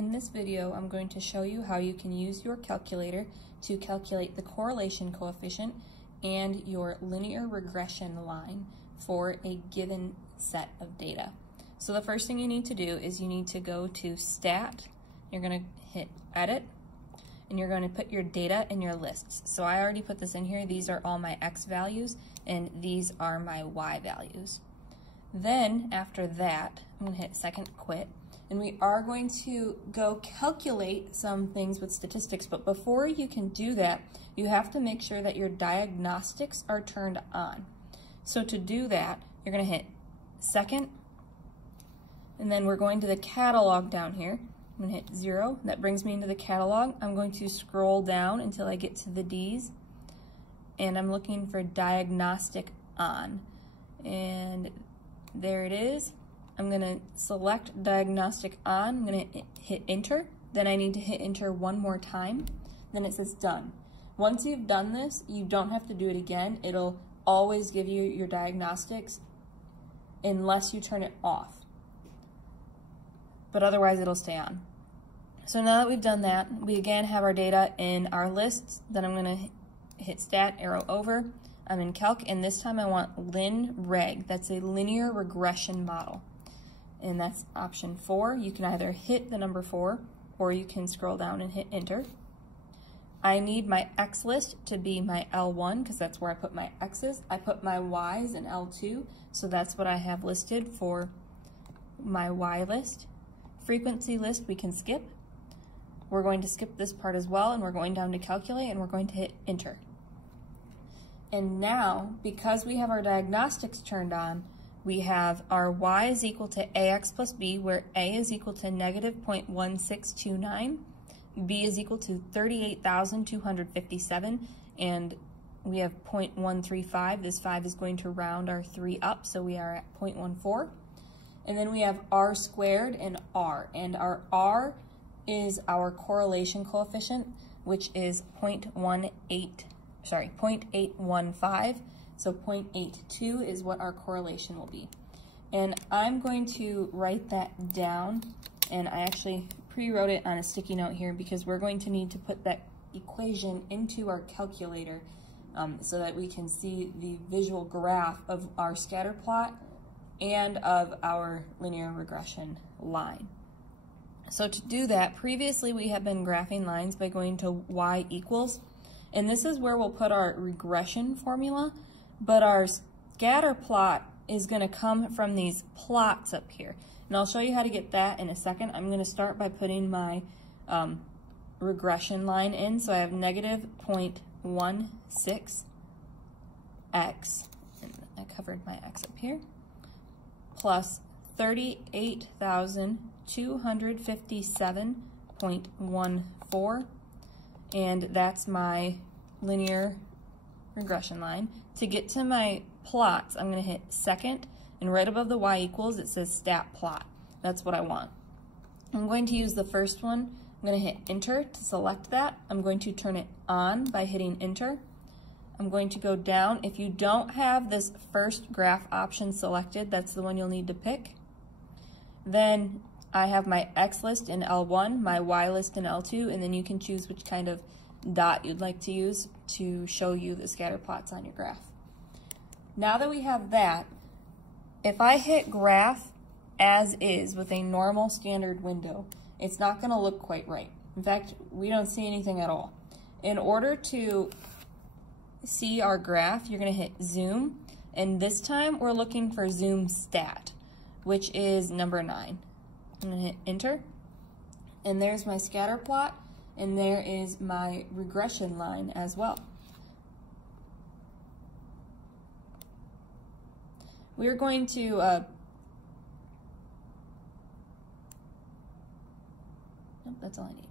In this video, I'm going to show you how you can use your calculator to calculate the correlation coefficient and your linear regression line for a given set of data. So the first thing you need to do is you need to go to Stat, you're going to hit Edit, and you're going to put your data in your lists. So I already put this in here. These are all my X values, and these are my Y values. Then, after that, I'm going to hit Second Quit, and we are going to go calculate some things with statistics, but before you can do that, you have to make sure that your diagnostics are turned on. So to do that, you're going to hit Second, and then we're going to the catalog down here. I'm going to hit 0. That brings me into the catalog. I'm going to scroll down until I get to the D's, and I'm looking for diagnostic on. And there it is. I'm going to select diagnostic on. I'm going to hit enter. Then I need to hit enter one more time. Then it says done. Once you've done this, you don't have to do it again. It'll always give you your diagnostics unless you turn it off. But otherwise it'll stay on. So now that we've done that, we again have our data in our lists. Then I'm going to hit Stat, arrow over. I'm in Calc, and this time I want Lin Reg. That's a linear regression model. And that's option 4. You can either hit the number 4, or you can scroll down and hit enter. I need my X list to be my L1, because that's where I put my X's. I put my Y's in L2, so that's what I have listed for my Y list. Frequency list we can skip. We're going to skip this part as well, and we're going down to calculate, and we're going to hit enter. And now, because we have our diagnostics turned on, we have our Y is equal to AX plus B, where A is equal to negative 0.1629, B is equal to 38,257, and we have 0.135. This 5 is going to round our 3 up, so we are at 0.14. And then we have R squared and our R is our correlation coefficient, which is 0.815. So 0.82 is what our correlation will be. And I'm going to write that down, and I actually pre-wrote it on a sticky note here because we're going to need to put that equation into our calculator so that we can see the visual graph of our scatter plot and of our linear regression line. So to do that, previously we have been graphing lines by going to Y equals, and this is where we'll put our regression formula, but our scatter plot is going to come from these plots up here. And I'll show you how to get that in a second. I'm going to start by putting my regression line in. So I have negative 0.16x, and I covered my x up here, plus 38,257.14, and that's my linear regression line. To get to my plots, I'm going to hit Second, and right above the Y equals, it says Stat Plot. That's what I want. I'm going to use the first one. I'm going to hit Enter to select that. I'm going to turn it on by hitting Enter. I'm going to go down. If you don't have this first graph option selected, that's the one you'll need to pick. Then I have my X list in L1, my Y list in L2, and then you can choose which kind of dot you'd like to use to show you the scatter plots on your graph. Now that we have that, if I hit graph as is with a normal standard window, it's not going to look quite right. In fact, we don't see anything at all. In order to see our graph, you're going to hit zoom, and this time we're looking for zoom stat, which is number 9. I'm going to hit enter, and there's my scatter plot, and there is my regression line as well. We're going to nope, that's all I need.